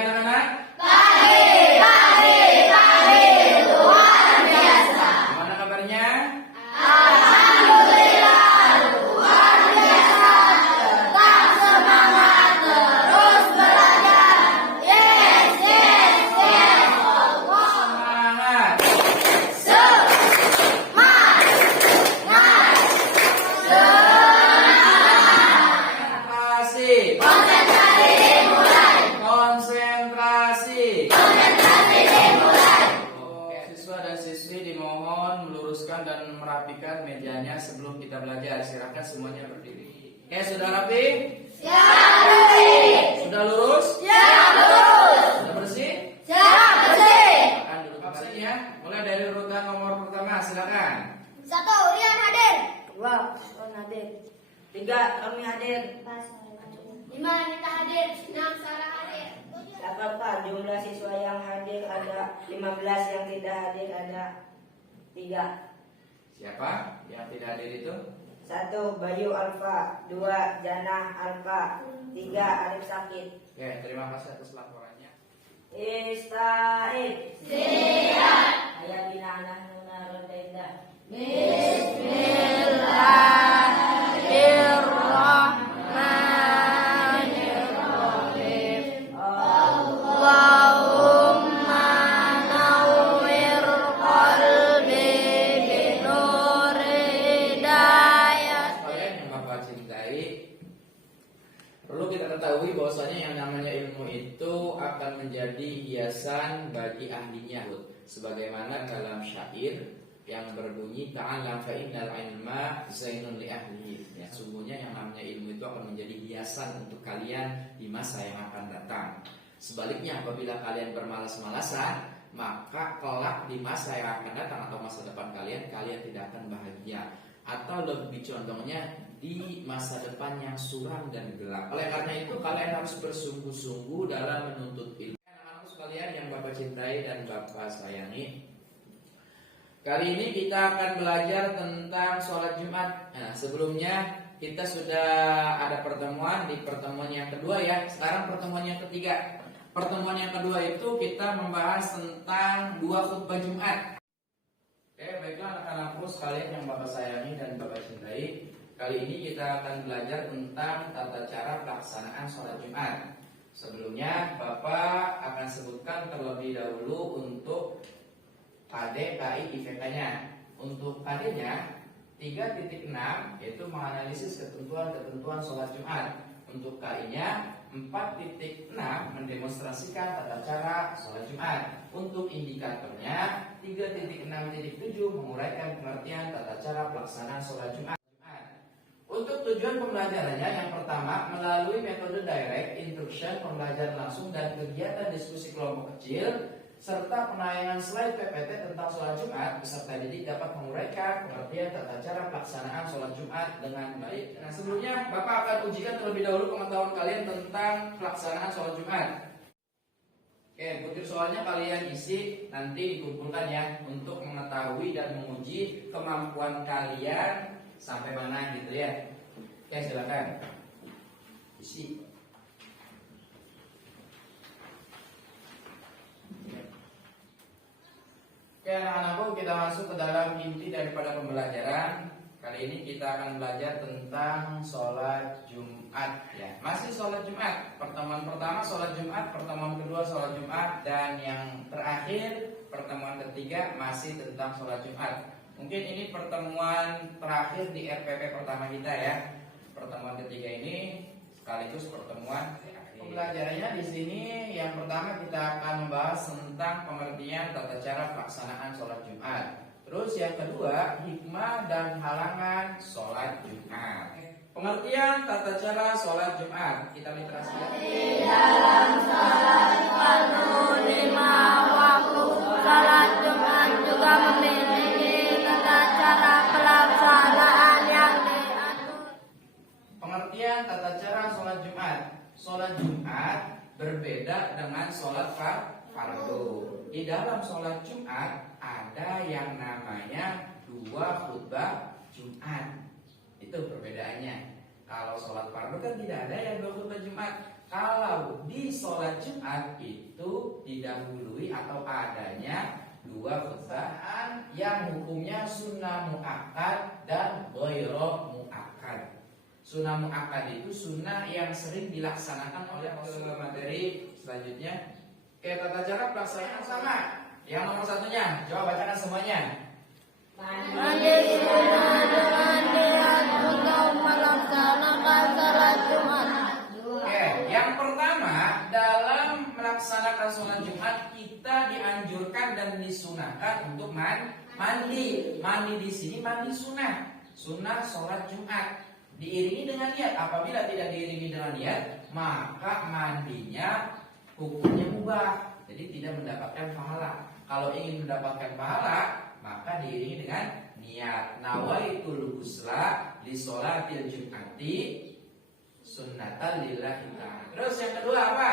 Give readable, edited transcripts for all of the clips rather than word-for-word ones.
anak-anak? Pagi, luar biasa. Gimana kabarnya? Alhamdulillah, luar biasa. Tetap semangat, terus belajar. Yes. Semangat. Konsentrasi. Siswa dan siswi dimohon meluruskan dan merapikan mejanya sebelum kita belajar. Silakan semuanya berdiri. Sudah rapi? Siap bersih. Sudah lurus? Siap lurus. Sudah bersih? Siap bersih. Akan duduk absennya. Mulai dari urutan nomor pertama, silakan. 1. Rian hadir. 2. Son hadir. 3. Kami hadir. 5. Nita hadir. 6. Sarah hadir. Dapat Pak, jumlah siswa yang hadir ada 15, yang tidak hadir ada 3. Siapa yang tidak hadir itu? 1. Bayu Alfa. 2. Jana Alfa. 3. Arif Sakit. Oke, terima kasih atas laporannya. Istaid. Siap. Ayah bina anak nuna tenda. Bismillahirrahmanirrahim. Allahumma nawwir qalbi binur hidayah. Kalian yang Bapak cintai, perlu kita ketahui bahwasanya yang namanya ilmu itu akan menjadi hiasan bagi ahlinya. Sebagaimana dalam syair yang berbunyi ta'alam fa innal ilma zainun li ahlihi. Ya, sungguhnya yang namanya ilmu itu akan menjadi hiasan untuk kalian di masa yang akan datang. Sebaliknya apabila kalian bermalas-malasan, maka kelak di masa yang akan datang atau masa depan kalian tidak akan bahagia. Atau lebih condongnya di masa depan yang suram dan gelap. Oleh karena itu kalian harus bersungguh-sungguh dalam menuntut ilmu. Anak-anak sekalian yang Bapak cintai dan Bapak sayangi, kali ini kita akan belajar tentang sholat Jumat. Nah, sebelumnya kita sudah ada pertemuan di pertemuan yang kedua ya. Sekarang pertemuan yang ketiga. Pertemuan yang kedua itu kita membahas tentang 2 khutbah Jumat. Oke, baiklah anak-anakku sekalian yang Bapak sayangi dan Bapak cintai. Kali ini kita akan belajar tentang tata cara pelaksanaan sholat Jumat. Sebelumnya Bapak akan sebutkan terlebih dahulu untuk KD, KI, IPK-nya. Untuk KD-nya 3.6 yaitu menganalisis ketentuan-ketentuan sholat Jumat. Untuk KI-nya 4.6 mendemonstrasikan tata cara sholat Jumat. Untuk indikatornya 3.6.7 menguraikan pengertian tata cara pelaksanaan sholat Jumat. Untuk tujuan pembelajarannya yang pertama melalui metode direct instruction, pembelajaran langsung dan kegiatan diskusi kelompok kecil serta penayangan slide PPT tentang sholat Jumat, peserta didik dapat menguraikan pengertian tata cara pelaksanaan sholat Jumat dengan baik. Nah, sebelumnya Bapak akan ujikan terlebih dahulu pengetahuan kalian tentang pelaksanaan sholat Jumat. Oke, butir soalnya kalian isi nanti dikumpulkan ya untuk mengetahui dan menguji kemampuan kalian sampai mana gitu ya. Oke, silakan isi. Oke anak-anakku, kita masuk ke dalam inti daripada pembelajaran. Kali ini kita akan belajar tentang sholat Jumat ya. Masih sholat Jumat. Pertemuan pertama sholat Jumat, pertemuan kedua sholat Jumat, dan yang terakhir pertemuan ketiga masih tentang sholat Jumat. Mungkin ini pertemuan terakhir di RPP pertama kita ya. Pertemuan ketiga ini sekaligus pertemuan terakhir. Pembelajarannya di sini yang pertama kita akan membahas tentang pengertian tata cara pelaksanaan sholat Jumat. Terus yang kedua hikmah dan halangan sholat Jumat. Pengertian tata cara sholat Jumat kita literasi. Di dalam sholat fardu 5 waktu, sholat Jumat juga memiliki tata cara pelaksanaan yang diatur. Pengertian tata cara sholat Jumat. Sholat Jumat berbeda dengan sholat fardu. Di dalam sholat Jumat ada yang namanya 2 khutbah Jumat. Itu perbedaannya. Kalau sholat fardu kan tidak ada yang 2 khutbah Jumat. kalau di sholat Jumat itu didahului atau adanya dua khutbah yang hukumnya sunnah muakkad dan ghairu muakkad. Sunnah muakkad itu sunnah yang sering dilaksanakan oleh Rasul. Materi selanjutnya, tata cara pelaksanaan sama. Yang nomor satunya, coba bacakan semuanya. Mandi sunnah dengan niat untuk melaksanakan salat Jumat. Oke, yang pertama dalam melaksanakan sholat Jumat kita dianjurkan dan disunahkan untuk mandi. Mandi di sini mandi sunnah, sunnah sholat Jumat. Diiringi dengan niat. Apabila tidak diiringi dengan niat, maka mandinya hukumnya mubah, jadi tidak mendapatkan pahala. Kalau ingin mendapatkan pahala, maka diiringi dengan niat. Nawaitul ghusla li sholatil jum'ati sunnatan lillahi ta'ala. Terus yang kedua apa?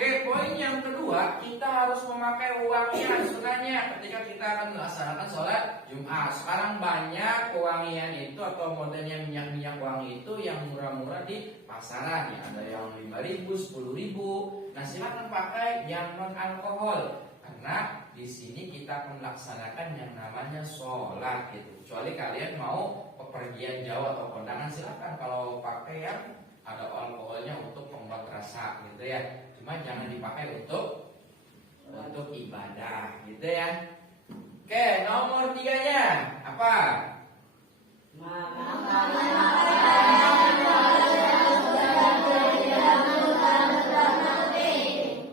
Oke, poin yang kedua, kita harus memakai wangian sunnahnya ketika kita akan melaksanakan sholat Jumat. Sekarang banyak wangian itu atau modelnya minyak-minyak wangi itu yang murah-murah di pasaran ya. Ada yang 5.000, 10.000. Nah, silakan pakai yang non alkohol karena di sini kita akan melaksanakan yang namanya sholat gitu. Kecuali kalian mau pepergian jauh atau kondangan, silakan kalau pakai yang ada alkoholnya untuk membuat rasa gitu ya. Cuma jangan dipakai untuk ibadah gitu ya. Oke, nomor 3-nya apa?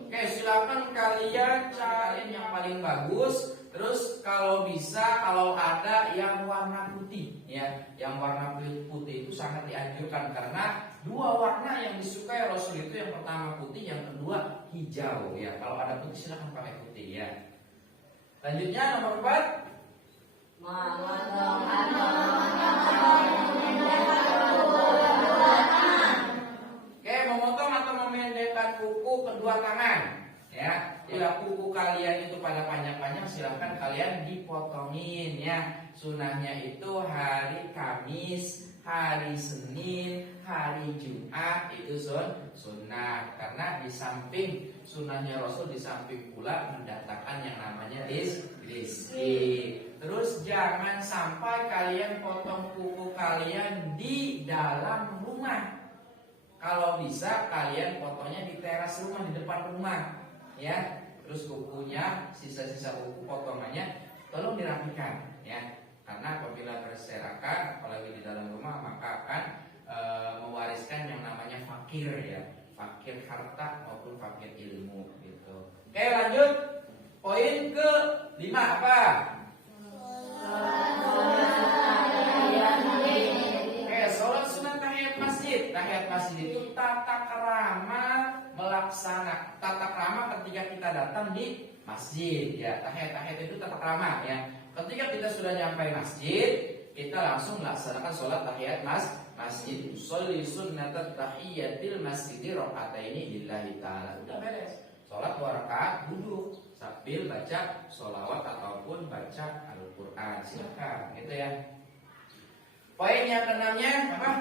Oke, silakan kalian cari yang paling bagus. Terus kalau bisa, kalau ada yang warna putih ya, yang warna putih itu sangat dianjurkan karena dua warna yang disukai Rasul itu yang pertama putih, yang kedua hijau ya. Kalau ada putih silakan pakai putih ya. Selanjutnya nomor 4. Oke, memotong atau memendekkan kuku kedua tangan ya. Bila kuku kalian itu pada panjang-panjang, silahkan kalian dipotongin ya. Sunnahnya itu hari Kamis, hari Senin, hari Jumat itu sunnah. Karena di samping sunnahnya Rasul, di samping pula mendatangkan yang namanya rizki. Terus jangan sampai kalian potong kuku kalian di dalam rumah. Kalau bisa kalian potongnya di teras rumah, di depan rumah ya. Terus kukunya, sisa-sisa kuku potongannya tolong dirapikan ya. Karena apabila berserakan apalagi di dalam rumah, maka akan mewariskan yang namanya fakir ya. Fakir harta maupun fakir ilmu gitu. Oke, lanjut. Poin ke-5 apa? Sholat sunat tahiyat masjid. Tahiyat masjid itu tata krama melaksanakan tata krama ketika kita datang di masjid ya. Tahiyat itu tata krama ya. Ketika kita sudah nyampe masjid, kita langsung melaksanakan sholat tahiyat masjid. Sholli sunnatat tahiyatil masjidi rakaataini lillahi ta'ala. Udah beres. Sholat 2 rakaat duduk sambil baca sholawat ataupun baca Al-Quran. Silakan gitu ya. Poin yang ke-6-nya apa?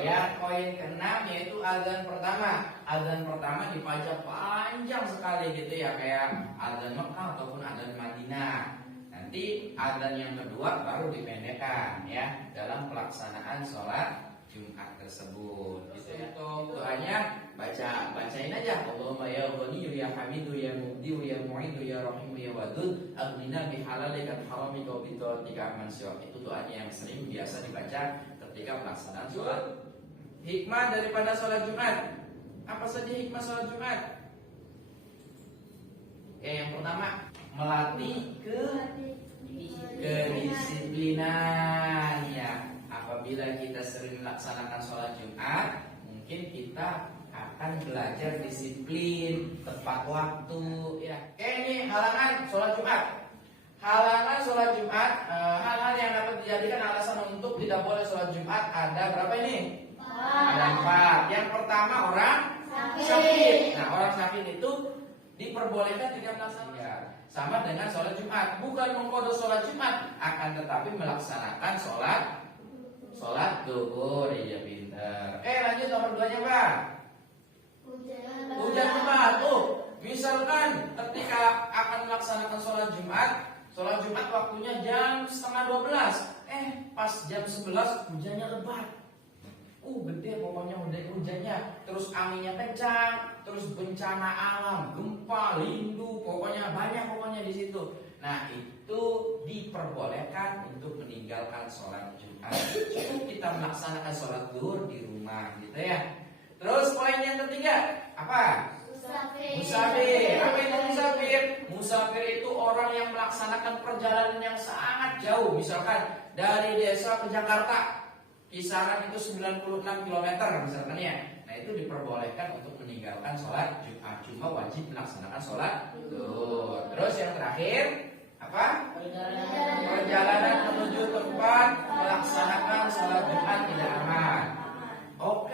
Yang poin ke-6 yaitu azan pertama. Azan pertama dibaca panjang sekali gitu ya, kayak azan Mekah ataupun azan Madinah. Nanti azan yang kedua baru dipendekkan ya dalam pelaksanaan sholat Jumat tersebut. Gitu ya. Untuk doanya bacain aja. Allahumma ya Ghaniyu ya Hamidu ya Mubdiu ya Mu'idu ya Rahimu ya Wadud aghnina bihalalika haramika wa bidhatika amman siwak. Itu doanya yang sering biasa dibaca ketika pelaksanaan sholat. Hikmah daripada sholat Jumat. Apa saja hikmah sholat Jumat? Yang pertama, melatih kedisiplinan ya. Apabila kita sering melaksanakan sholat Jumat, mungkin kita akan belajar disiplin, tepat waktu ya. Ini halangan sholat Jumat. Halangan sholat Jumat, hal-hal yang dapat dijadikan alasan untuk tidak boleh sholat Jumat ada berapa ini? Ada 4. Yang pertama orang sakit. Nah, orang sakit itu diperbolehkan tidak melaksanakan. Ya, sama dengan sholat Jumat, bukan mengkodok sholat Jumat, akan tetapi melaksanakan sholat duhur. Iya pintar. Lanjut nomor 2-nya Pak. Hujan lebat. Misalkan ketika akan melaksanakan sholat Jumat waktunya jam setengah 12. Pas jam 11 hujannya lebat. Gede pokoknya hujannya. Terus anginnya kencang, terus bencana alam, gempa, lindu, pokoknya banyak pokoknya di situ. Nah, itu diperbolehkan untuk meninggalkan sholat Jumat. Cukup kita melaksanakan sholat zuhur di rumah, gitu ya. Terus poin yang ketiga apa? Musafir. Apa itu musafir? Musafir itu orang yang melaksanakan perjalanan yang sangat jauh. Misalkan dari desa ke Jakarta, kisaran itu 96 km misalkan ya. Nah, itu diperbolehkan untuk meninggalkan sholat Jumat. Cuma wajib melaksanakan sholat zuhur. Terus yang terakhir apa? Perjalanan menuju tempat melaksanakan sholat Jumat tidak aman.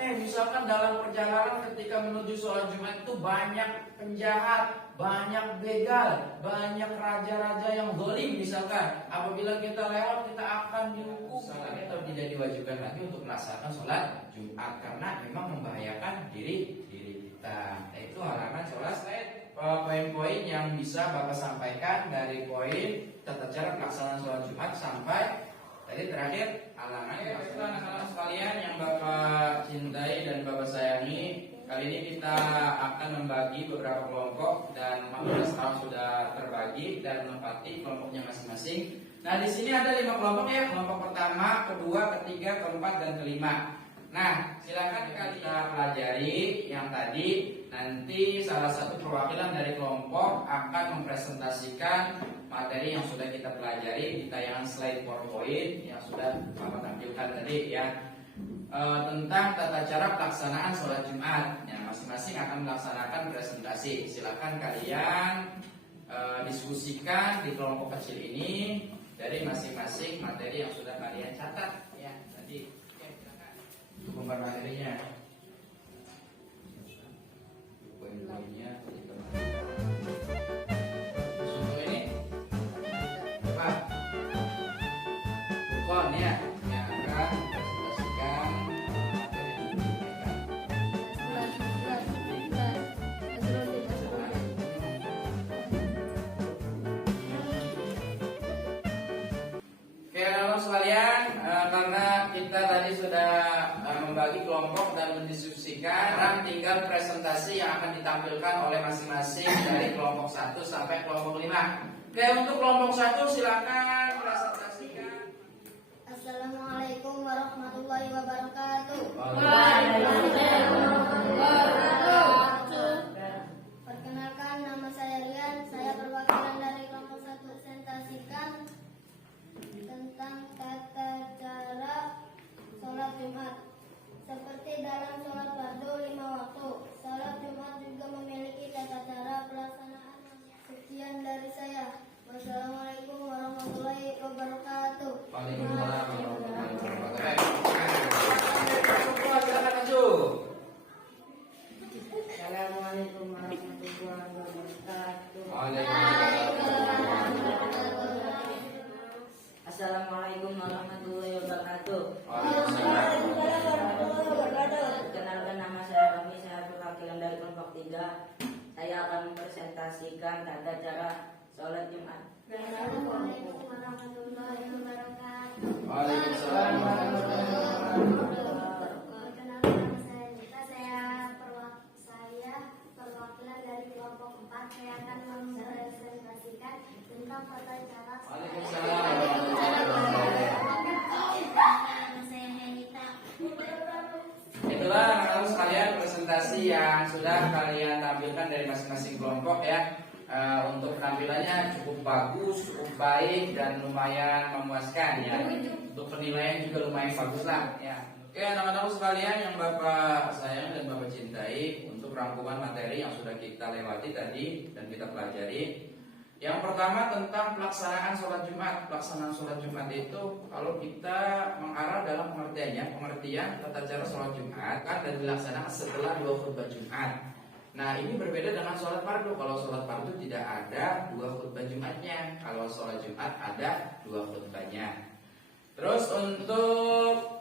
Misalkan dalam perjalanan ketika menuju sholat Jumat itu banyak penjahat, banyak begal, banyak raja-raja yang zalim misalkan. Apabila kita lewat kita akan dihukum. Kita tidak diwajibkan lagi untuk melaksanakan sholat Jumat karena memang membahayakan diri kita. Nah, itu halangan sholat. Poin-poin yang bisa Bapak sampaikan dari poin tata cara pelaksanaan sholat Jumat sampai tadi terakhir halangannya. Anak-anak sekalian yang Bapak cintai dan Bapak sayangi, kali ini kita akan membagi beberapa kelompok dan 15 tahun sudah terbagi dan menempati kelompoknya masing-masing. Nah, di sini ada 5 kelompok ya. Kelompok pertama, kedua, ketiga, keempat dan kelima. Nah, silakan kita pelajari yang tadi. Nanti salah satu perwakilan dari kelompok akan mempresentasikan materi yang sudah kita pelajari di tayangan slide PowerPoint yang sudah Bapak tampilkan tadi ya, tentang tata cara pelaksanaan sholat Jumat. Ya, masing-masing akan melaksanakan presentasi. Silakan kalian diskusikan di kelompok kecil ini dari masing-masing materi yang sudah kalian catat ya tadi. Bukan materinya, poin-poinnya semua ini apa? Bukan ya, yang akan presentasikan materi yang Oke, anak-anak sekalian, karena kita tadi sudah membagi kelompok dan mendiskusikan, sekarang tinggal presentasi yang akan ditampilkan oleh masing-masing dari kelompok 1 sampai kelompok 5. Oke, untuk kelompok 1 silakan presentasikan. Assalamualaikum warahmatullahi wabarakatuh. Waalaikumsalam warahmatullahi wabarakatuh. Perkenalkan, nama saya Rian. Saya perwakilan dari kelompok 1 presentasikan tentang tata cara sholat Jumat. Seperti dalam sholat fardu 5 waktu, sholat Jumat juga memiliki tata cara pelaksanaan. Sekian dari saya. Wassalamualaikum warahmatullahi wabarakatuh. Waalaikumsalam warahmatullahi wabarakatuh. Silakan maju. Assalamualaikum warahmatullahi wabarakatuh. Assalamualaikum warahmatullahi wabarakatuh. Perkenalkan, nama saya Rami, saya perwakilan dari kelompok 3. Saya akan mempresentasikan tata cara sholat Jumat. Assalamualaikum warahmatullahi wabarakatuh. Waalaikumsalam warahmatullahi wabarakatuh. Perkenalkan, nama saya Nita. Saya perwakilan dari kelompok 4. Saya akan mempresentasikan tentang tata cara. Waalaikumsalam warahmatullahi wabarakatuh. Nama saya Nita. Itulah anak-anak sekalian presentasi yang sudah kalian tampilkan dari masing-masing kelompok ya. Untuk penampilannya cukup bagus, cukup baik dan lumayan memuaskan ya. Untuk penilaian juga lumayan bagus lah ya. Oke, anak-anak sekalian yang Bapak sayang dan Bapak cintai, untuk rangkuman materi yang sudah kita lewati tadi dan kita pelajari, Yang pertama tentang pelaksanaan sholat Jumat. Pelaksanaan sholat Jumat itu kalau kita mengarah dalam pengertian tata cara sholat Jumat kan dan dilaksanakan setelah 2 khutbah Jumat. Nah ini berbeda dengan sholat fardu. Kalau sholat fardu tidak ada 2 khutbah Jumatnya. Kalau sholat Jumat ada 2 khutbahnya. Terus untuk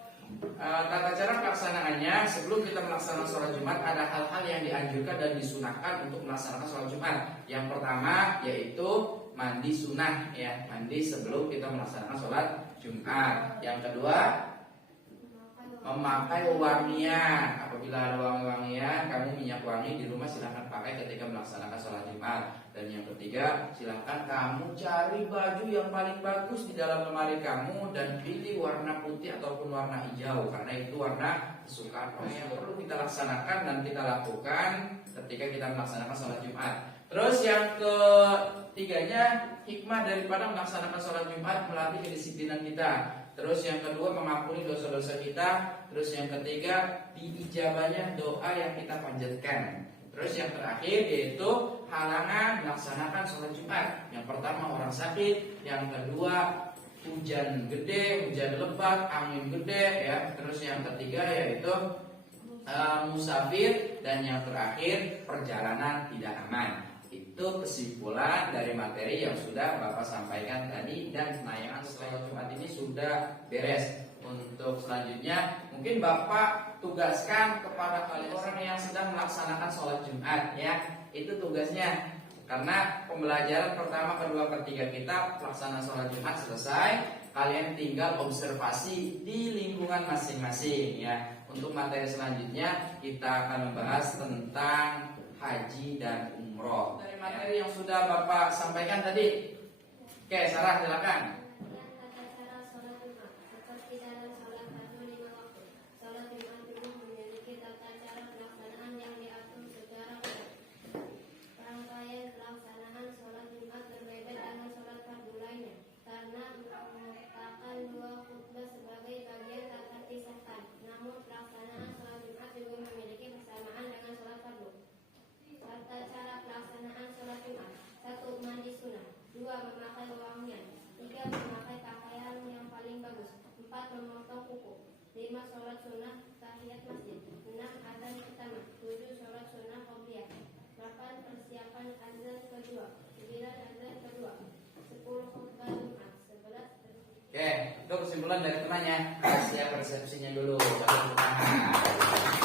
tata cara pelaksanaannya, sebelum kita melaksanakan sholat Jumat ada hal-hal yang dianjurkan dan disunahkan untuk melaksanakan sholat Jumat. Yang pertama yaitu mandi sunnah, ya, mandi sebelum kita melaksanakan sholat Jumat. Yang kedua memakai wangian. Apabila ada wangi-wangian, kamu minyak wangi di rumah silahkan pakai ketika melaksanakan sholat Jumat. Dan yang ketiga, silahkan kamu cari baju yang paling bagus di dalam lemari kamu dan pilih warna putih ataupun warna hijau karena itu warna kesukaan yang perlu kita laksanakan dan kita lakukan ketika kita melaksanakan sholat Jumat. Terus yang ketiganya, hikmah daripada melaksanakan sholat Jumat melatih kedisiplinan kita. Terus yang kedua, mengampuni dosa-dosa kita. Terus yang ketiga, diijabahnya doa yang kita panjatkan. Terus yang terakhir yaitu halangan melaksanakan sholat Jumat. Yang pertama orang sakit, yang kedua hujan gede, hujan lebat, angin gede, ya. Terus yang ketiga yaitu musafir, dan yang terakhir perjalanan tidak aman. Itu kesimpulan dari materi yang sudah Bapak sampaikan tadi, dan penayangan sholat Jumat ini sudah beres. Untuk selanjutnya mungkin Bapak tugaskan kepada kalian orang yang sedang melaksanakan sholat Jumat, ya. Itu tugasnya. Karena pembelajaran pertama, kedua, ketiga kita pelaksanaan sholat Jumat selesai, kalian tinggal observasi di lingkungan masing-masing, ya. Untuk materi selanjutnya kita akan membahas tentang haji dan umroh. Dari materi yang sudah Bapak sampaikan tadi. Oke, Sarah silakan. Tata cara sholat Jumat seperti dalam sholat fardu 5 waktu. Sholat Jumat dulu memiliki tata cara pelaksanaan yang diatur secara ketat. Rangkaian pelaksanaan sholat Jumat berbeda dengan sholat fardu lainnya karena merupakan 2 khutbah sebagai bagian tak terpisahkan. Namun pelaksanaan sholat Jumat juga memiliki persamaan dengan sholat fardu. Tata cara pelaksanaan sholat Jumat: 1. Mandi sunnah. 2. Memakai wangian. 3. Memakai pakaian yang paling bagus. 4. Memotong kuku. 5. Sholat sunnah tahiyat masjid. 6. Adzan pertama. 7. Sholat sunnah qobliyah. 8. Persiapan azan kedua. 9. Azan kedua. 10. Khutbah Jumat. 11. Oke, itu kesimpulan dari temannya. Siap persepsinya dulu. Tepuk tangan.